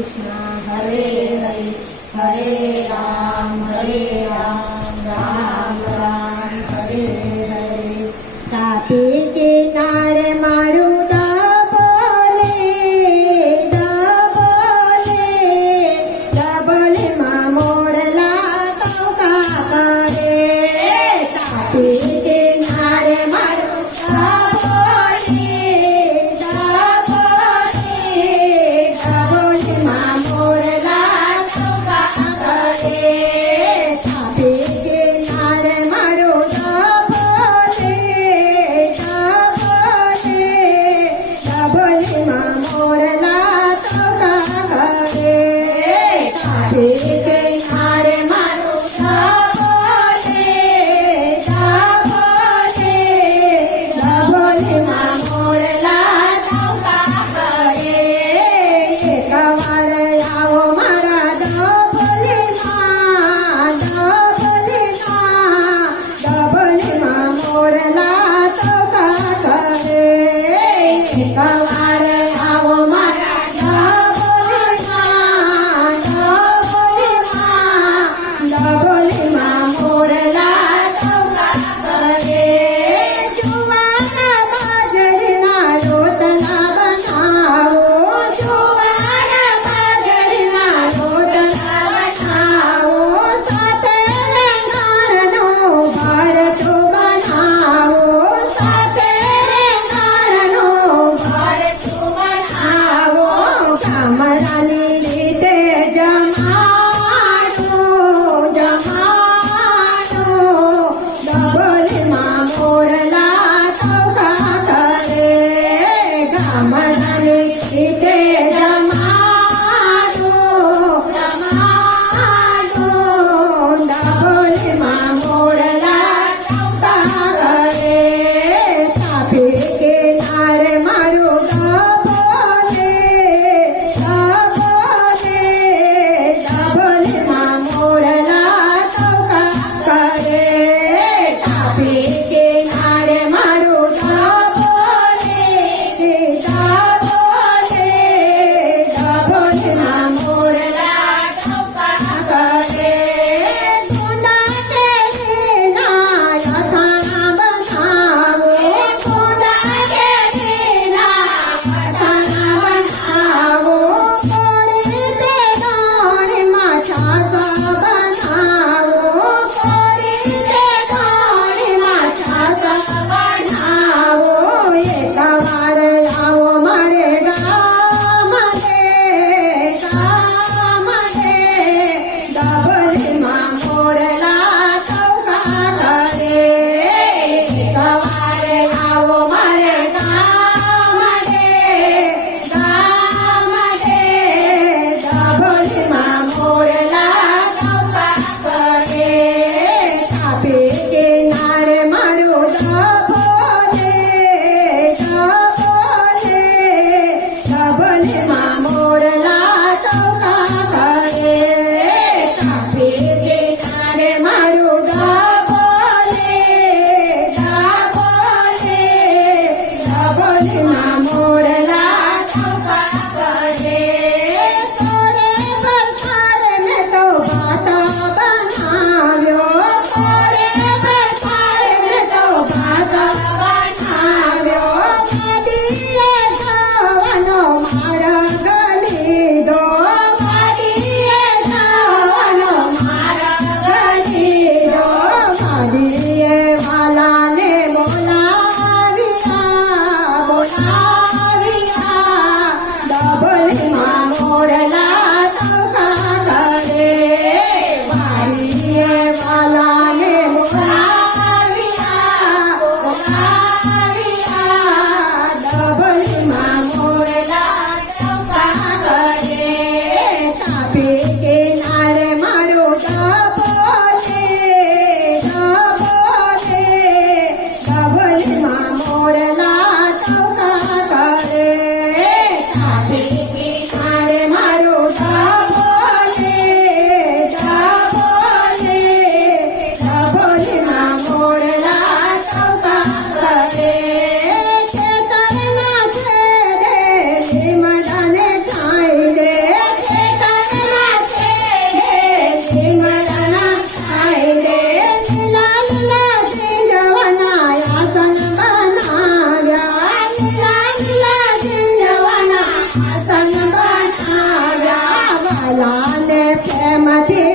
कृष्ण हरे हरे हरे राम राम राम हरे हरे तापी किनारे मारू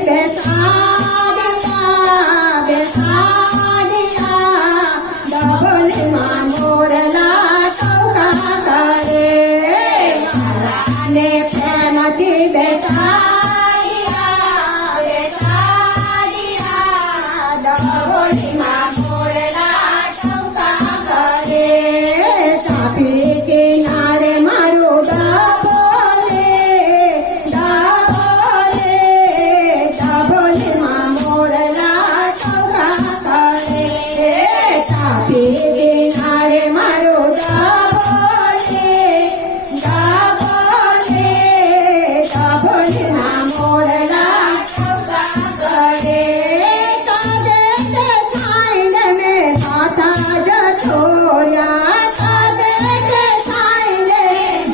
બેસાડ્યા બેસાડ્યા ડબલમાં મોરલા ટવકા કરે મારાને પ્રેમથી બેસાડ્યા બેસાડ્યા ડબલમાં મોરલા ટવકા કરે તાપી કિનારે મારું ડાબોલે ડાબોલે ડાબોલેમાં મોરલા ટવકા કરે તાપી કિનારે મારું ડાબોલે ડાબોલે ડાબોલેમાં મોરલા ટવકા કરે કાદે સાઈને મેં માથા જછોડ્યા કાદે સાઈને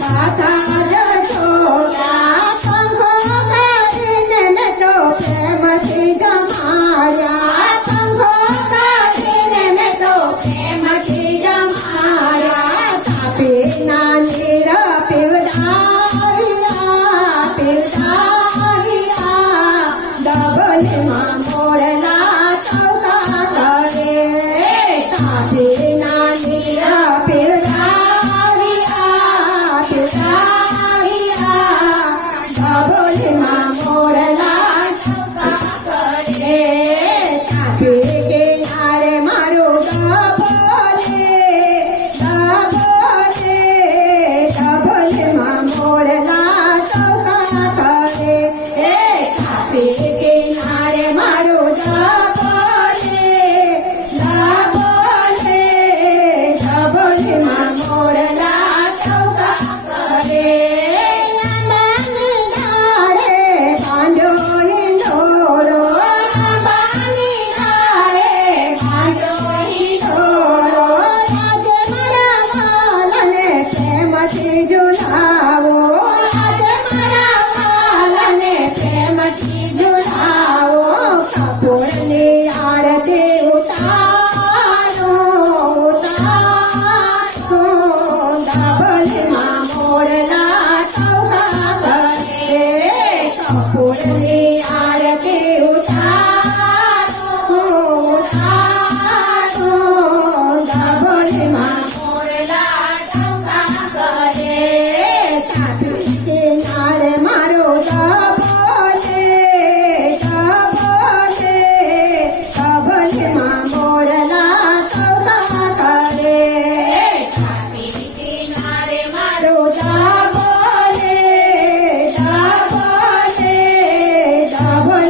માથા જછોડ્યા પંખો કાઢીને મેં તો પ્રેમથી જમાડ્યા પંખો કાઢીને મેં તો પ્રેમથી જમાડ્યા તાપીના નીર પીવડાવ્યા પીવડાવ્યા ડબલમાં મોરલા ટવકા કરે તાપીના નીર પીવડાવ્યા પીવડાવ્યા ડબલમાં મોરલા ટવકા કરે તાપી કિનારે મારું ડબોલે ડબોલે ડબલમાં મોરલા ટવકા કરે તાપી કિનારે મારું ડબોલે ડબોલે ડબલમાં મોરલા ટવકા કરે આંબાની ડાળે બાંધ્યો હિંડોળો આંબાની ડાળે બાંધ્યો હિંડોળો આજે મારા વાલને પ્રેમથી ઝુલાવો આજે મારા વાલને પ્રેમથી ઝુલાવો કપૂરની આરતી ઉતારો ઉતારો ડબલમાં મોરલા ટવકા કરે કપૂરની આરતી ઉતારો ઉતારો ડબલમાં મોરલા ટવકા કરે તાપી કિનારે મારો ડબોલે ડબોલે ડબલમાં મોરલા ટવકા કરે તાપી કિનારે મારો ડબોલે ડબોલે ડબોલે